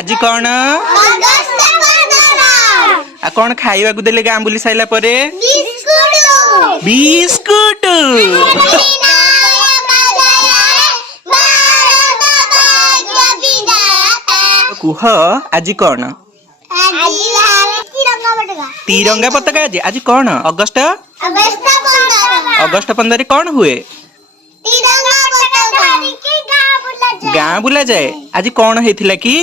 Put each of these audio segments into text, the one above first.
आज कौन आ कौन खाइबा को देले गां बुली साइला परे बिस्कुट। कुह आज कौन तिरंगा पताका आज कौन अगस्त 15 कौन हुए गां बुला जाए आज कौन हेथिला कि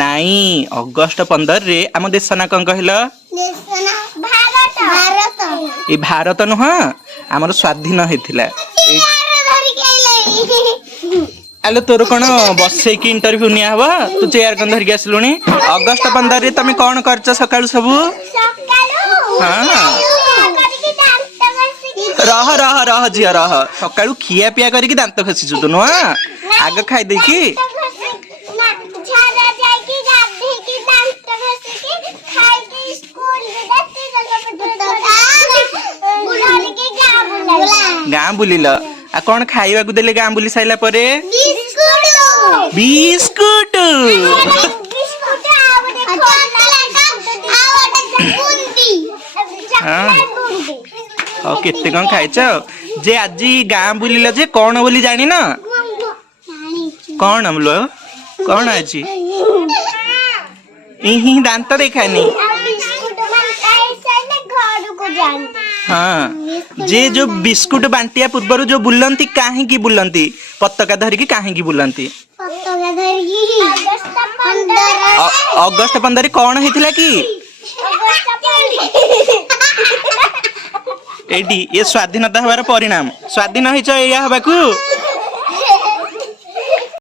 नाई अगस्त 15 रे आम देश ना कौन कहल ये भारत नुह आमर स्वाधीन हेथिला। आलो तोर कौन बसे की इंटरव्यू निया हवा तू चेयर कौन धरिक आसलुनी अगस्त 15 रे तुम कौन करछ सकाळु सबु हाँ रह रह रह झिया रह सकाळु खिया पिया करके दांत खसीछु तु नुआ आग खाई दे की गां बुलिल आ कौन खाइबा को देले गां बुली साइला परे बिस्कुट हाँ केते कौन खाइछ जे आज गां बुलिल जे कौन बोली जानी ना कौन हमलो कौन आज इही दांत देखानी हाँ जे जो बिस्कुट बांटिया पूर्व जो बुलंती काहे की बुलंती पताका धरिकी काहे की बुलंती अगस्त 15 कौन हेतिला कि एडी ये स्वाधीनता हबार परिणाम स्वाधीन होइछ या हबाकू